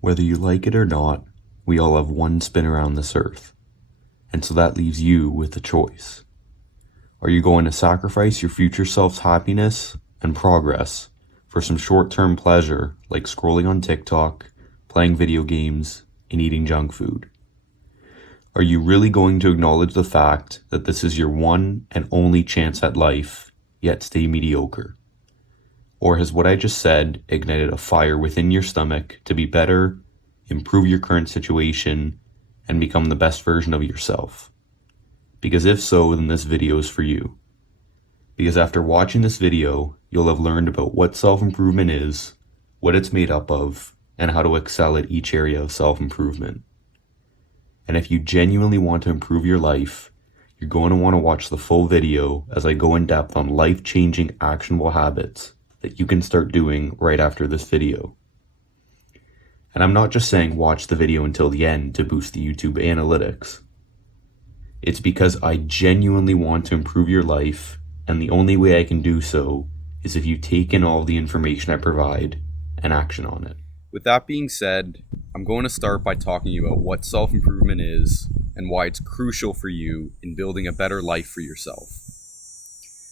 Whether you like it or not, we all have one spin around this earth. And so that leaves you with a choice. Are you going to sacrifice your future self's happiness and progress for some short-term pleasure like scrolling on TikTok, playing video games, and eating junk food? Are you really going to acknowledge the fact that this is your one and only chance at life, yet stay mediocre? Or has what I just said ignited a fire within your stomach to be better, improve your current situation, and become the best version of yourself? Because if so, then this video is for you. Because after watching this video, you'll have learned about what self-improvement is, what it's made up of, and how to excel at each area of self-improvement. And if you genuinely want to improve your life, you're going to want to watch the full video as I go in depth on life-changing actionable habits that you can start doing right after this video. And I'm not just saying watch the video until the end to boost the YouTube analytics. It's because I genuinely want to improve your life, and the only way I can do so is if you take in all the information I provide and action on it. With that being said, I'm going to start by talking about what self-improvement is and why it's crucial for you in building a better life for yourself.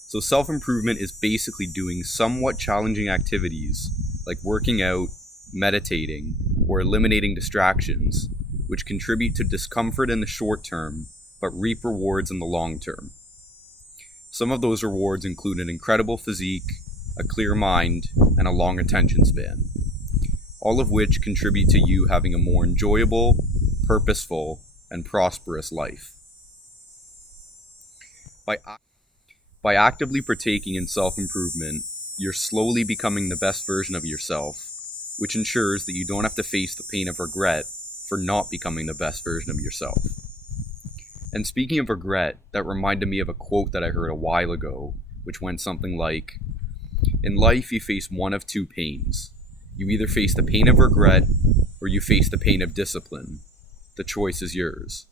So self-improvement is basically doing somewhat challenging activities like working out, meditating, or eliminating distractions, which contribute to discomfort in the short term, but reap rewards in the long term. Some of those rewards include an incredible physique, a clear mind, and a long attention span, all of which contribute to you having a more enjoyable, purposeful, and prosperous life. By actively partaking in self-improvement, you're slowly becoming the best version of yourself, which ensures that you don't have to face the pain of regret for not becoming the best version of yourself. And speaking of regret, that reminded me of a quote that I heard a while ago, which went something like, "In life you face one of two pains. You either face the pain of regret or you face the pain of discipline. The choice is yours."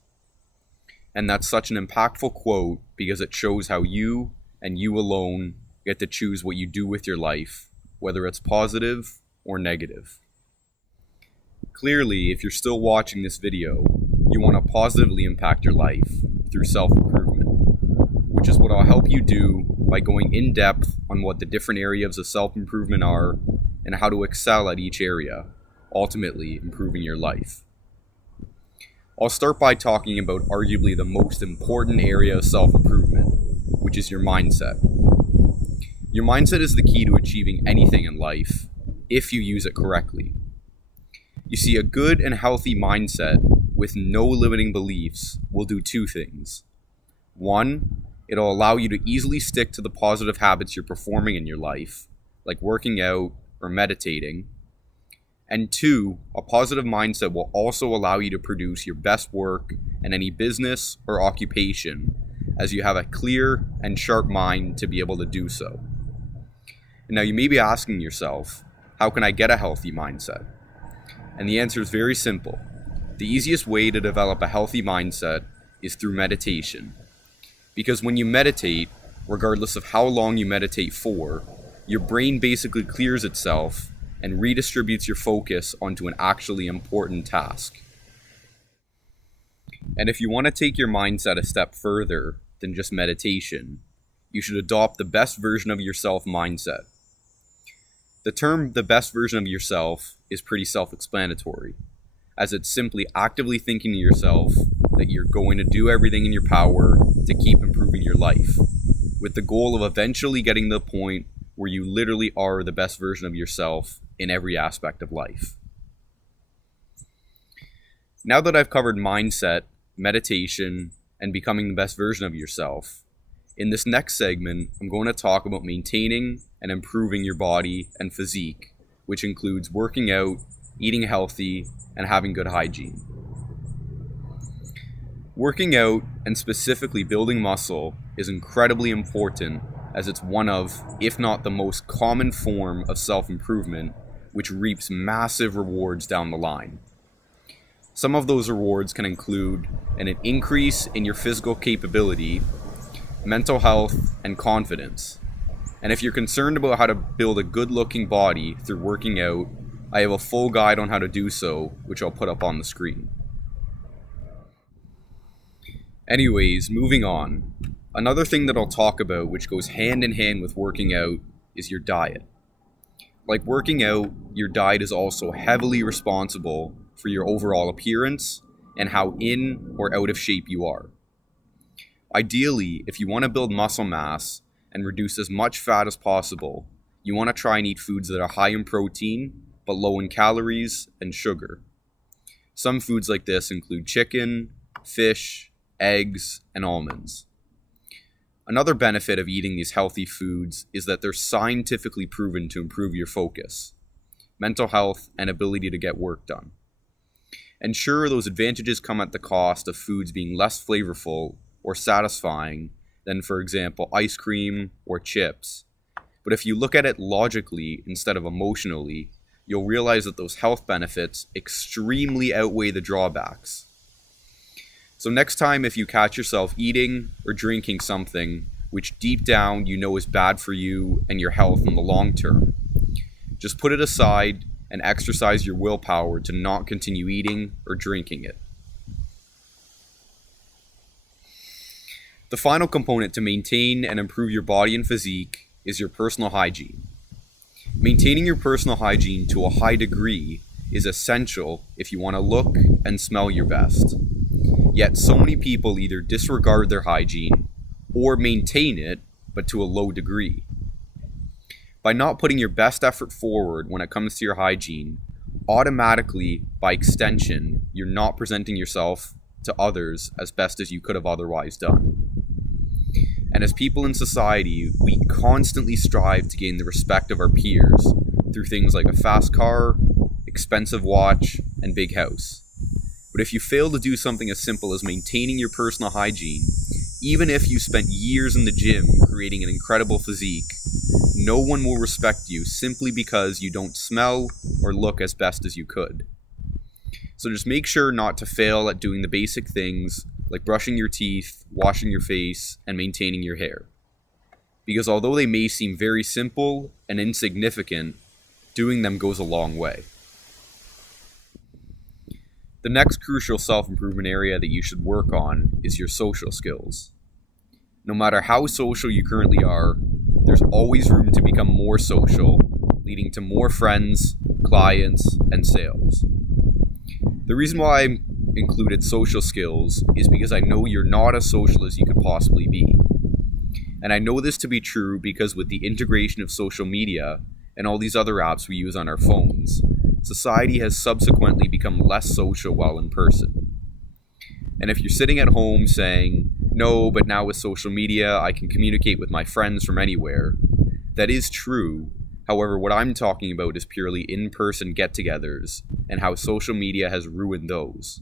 And that's such an impactful quote because it shows how you and you alone get to choose what you do with your life, whether it's positive or negative. Clearly, if you're still watching this video, you want to positively impact your life through self-improvement, which is what I'll help you do by going in depth on what the different areas of self-improvement are and how to excel at each area, ultimately improving your life. I'll start by talking about arguably the most important area of self-improvement, which is your mindset. Your mindset is the key to achieving anything in life, if you use it correctly. You see, a good and healthy mindset with no limiting beliefs will do two things. One, it'll allow you to easily stick to the positive habits you're performing in your life, like working out or meditating. And two, a positive mindset will also allow you to produce your best work in any business or occupation, as you have a clear and sharp mind to be able to do so. And now you may be asking yourself, how can I get a healthy mindset? And the answer is very simple. The easiest way to develop a healthy mindset is through meditation. Because when you meditate, regardless of how long you meditate for, your brain basically clears itself and redistributes your focus onto an actually important task. And if you want to take your mindset a step further than just meditation, you should adopt the best version of yourself mindset. The term the best version of yourself is pretty self-explanatory, as it's simply actively thinking to yourself that you're going to do everything in your power to keep improving your life, with the goal of eventually getting to the point where you literally are the best version of yourself in every aspect of life. Now that I've covered mindset, meditation, and becoming the best version of yourself, in this next segment, I'm going to talk about maintaining and improving your body and physique, which includes working out, eating healthy, and having good hygiene. Working out, and specifically building muscle, is incredibly important as it's one of, if not the most common form of self-improvement, which reaps massive rewards down the line. Some of those rewards can include an increase in your physical capability, mental health, and confidence. And if you're concerned about how to build a good-looking body through working out, I have a full guide on how to do so, which I'll put up on the screen. Anyways, moving on. Another thing that I'll talk about, which goes hand in hand with working out, is your diet. Like working out, your diet is also heavily responsible for your overall appearance and how in or out of shape you are. Ideally, if you want to build muscle mass and reduce as much fat as possible, you want to try and eat foods that are high in protein, but low in calories and sugar. Some foods like this include chicken, fish, eggs, and almonds. Another benefit of eating these healthy foods is that they're scientifically proven to improve your focus, mental health, and ability to get work done. And sure, those advantages come at the cost of foods being less flavorful or satisfying than, for example, ice cream or chips. But if you look at it logically instead of emotionally, you'll realize that those health benefits extremely outweigh the drawbacks. So next time if you catch yourself eating or drinking something which deep down you know is bad for you and your health in the long term, just put it aside and exercise your willpower to not continue eating or drinking it. The final component to maintain and improve your body and physique is your personal hygiene. Maintaining your personal hygiene to a high degree is essential if you want to look and smell your best. Yet so many people either disregard their hygiene or maintain it, but to a low degree. By not putting your best effort forward when it comes to your hygiene, automatically, by extension, you're not presenting yourself to others as best as you could have otherwise done. And as people in society, we constantly strive to gain the respect of our peers through things like a fast car, expensive watch, and big house. But if you fail to do something as simple as maintaining your personal hygiene, even if you spent years in the gym creating an incredible physique, no one will respect you simply because you don't smell or look as best as you could. So just make sure not to fail at doing the basic things like brushing your teeth, washing your face, and maintaining your hair. Because although they may seem very simple and insignificant, doing them goes a long way. The next crucial self-improvement area that you should work on is your social skills. No matter how social you currently are, there's always room to become more social, leading to more friends, clients, and sales. The reason why I included social skills is because I know you're not as social as you could possibly be. And I know this to be true because with the integration of social media and all these other apps we use on our phones, society has subsequently become less social while in person. And if you're sitting at home saying, no, but now with social media, I can communicate with my friends from anywhere, that is true. However, what I'm talking about is purely in-person get-togethers and how social media has ruined those.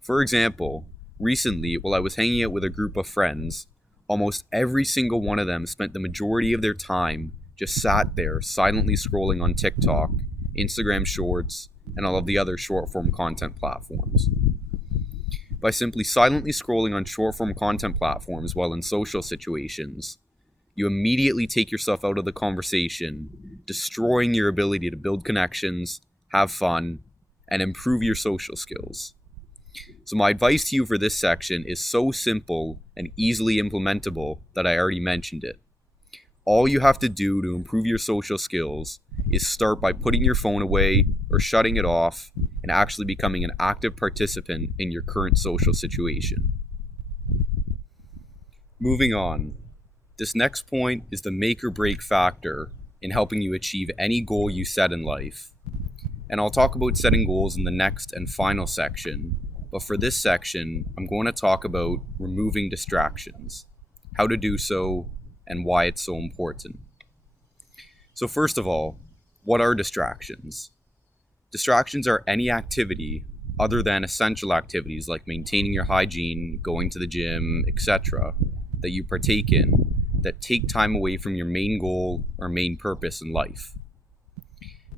For example, recently, while I was hanging out with a group of friends, almost every single one of them spent the majority of their time just sat there silently scrolling on TikTok, Instagram Shorts, and all of the other short-form content platforms. By simply silently scrolling on short-form content platforms while in social situations, you immediately take yourself out of the conversation, destroying your ability to build connections, have fun, and improve your social skills. So my advice to you for this section is so simple and easily implementable that I already mentioned it. All you have to do to improve your social skills is start by putting your phone away or shutting it off and actually becoming an active participant in your current social situation. Moving on, this next point is the make or break factor in helping you achieve any goal you set in life. And I'll talk about setting goals in the next and final section, but for this section, I'm going to talk about removing distractions, how to do so, and why it's so important. So first of all, what are distractions? Distractions are any activity other than essential activities like maintaining your hygiene, going to the gym, etc., that you partake in that take time away from your main goal or main purpose in life.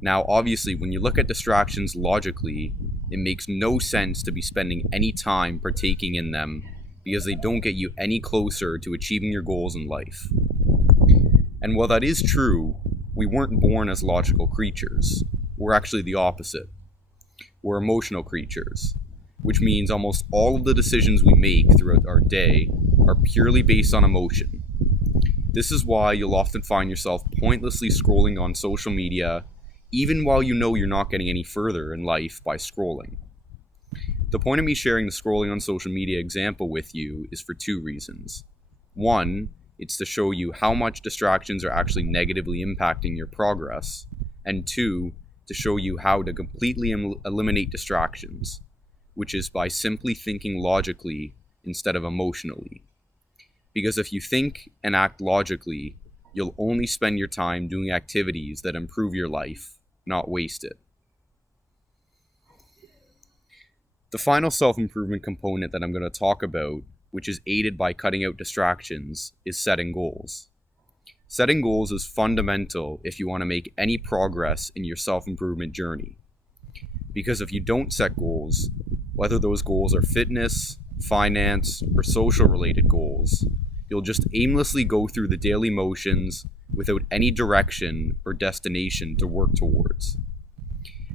Now, obviously, when you look at distractions logically, it makes no sense to be spending any time partaking in them because they don't get you any closer to achieving your goals in life. And while that is true, we weren't born as logical creatures. we're actually the opposite. We're emotional creatures, which means almost all of the decisions we make throughout our day are purely based on emotion. This is why you'll often find yourself pointlessly scrolling on social media, even while you know you're not getting any further in life by scrolling. The point of me sharing the scrolling on social media example with you is for two reasons. One, it's to show you how much distractions are actually negatively impacting your progress. And two, to show you how to completely eliminate distractions, which is by simply thinking logically instead of emotionally. Because if you think and act logically, you'll only spend your time doing activities that improve your life, not waste it. The final self-improvement component that I'm going to talk about, which is aided by cutting out distractions, is setting goals. Setting goals is fundamental if you want to make any progress in your self-improvement journey. Because if you don't set goals, whether those goals are fitness, finance, or social-related goals, you'll just aimlessly go through the daily motions without any direction or destination to work towards.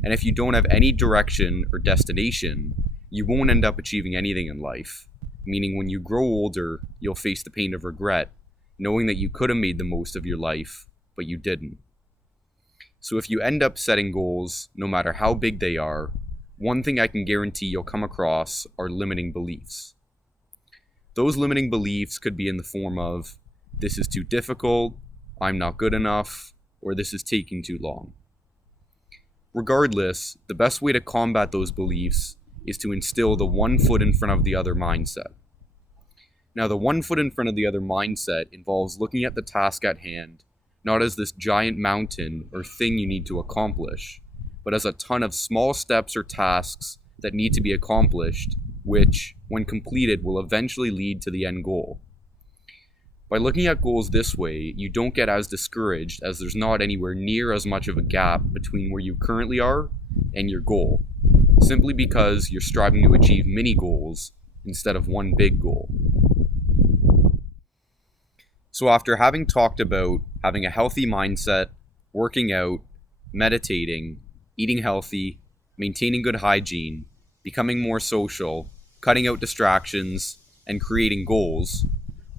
And if you don't have any direction or destination, you won't end up achieving anything in life, meaning when you grow older, you'll face the pain of regret, knowing that you could have made the most of your life, but you didn't. So if you end up setting goals, no matter how big they are, one thing I can guarantee you'll come across are limiting beliefs. Those limiting beliefs could be in the form of, this is too difficult, I'm not good enough, or this is taking too long. Regardless, the best way to combat those beliefs is to instill the one foot in front of the other mindset. Now, the one foot in front of the other mindset involves looking at the task at hand, not as this giant mountain or thing you need to accomplish, but as a ton of small steps or tasks that need to be accomplished, which, when completed, will eventually lead to the end goal. By looking at goals this way, you don't get as discouraged as there's not anywhere near as much of a gap between where you currently are and your goal, simply because you're striving to achieve mini goals instead of one big goal. So after having talked about having a healthy mindset, working out, meditating, eating healthy, maintaining good hygiene, becoming more social, cutting out distractions, and creating goals,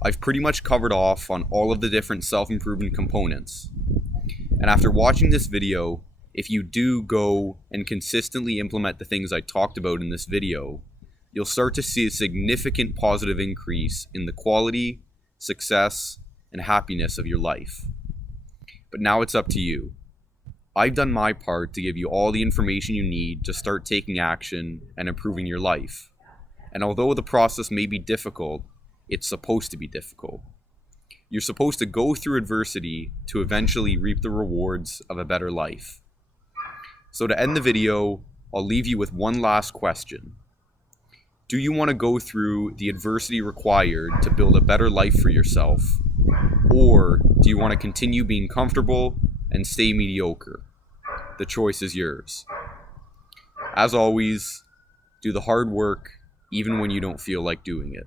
I've pretty much covered off on all of the different self-improvement components. And after watching this video, if you do go and consistently implement the things I talked about in this video, you'll start to see a significant positive increase in the quality, success, and happiness of your life. But now it's up to you. I've done my part to give you all the information you need to start taking action and improving your life. And although the process may be difficult, it's supposed to be difficult. You're supposed to go through adversity to eventually reap the rewards of a better life. So to end the video, I'll leave you with one last question. Do you want to go through the adversity required to build a better life for yourself? Or do you want to continue being comfortable and stay mediocre? The choice is yours. As always, do the hard work even when you don't feel like doing it.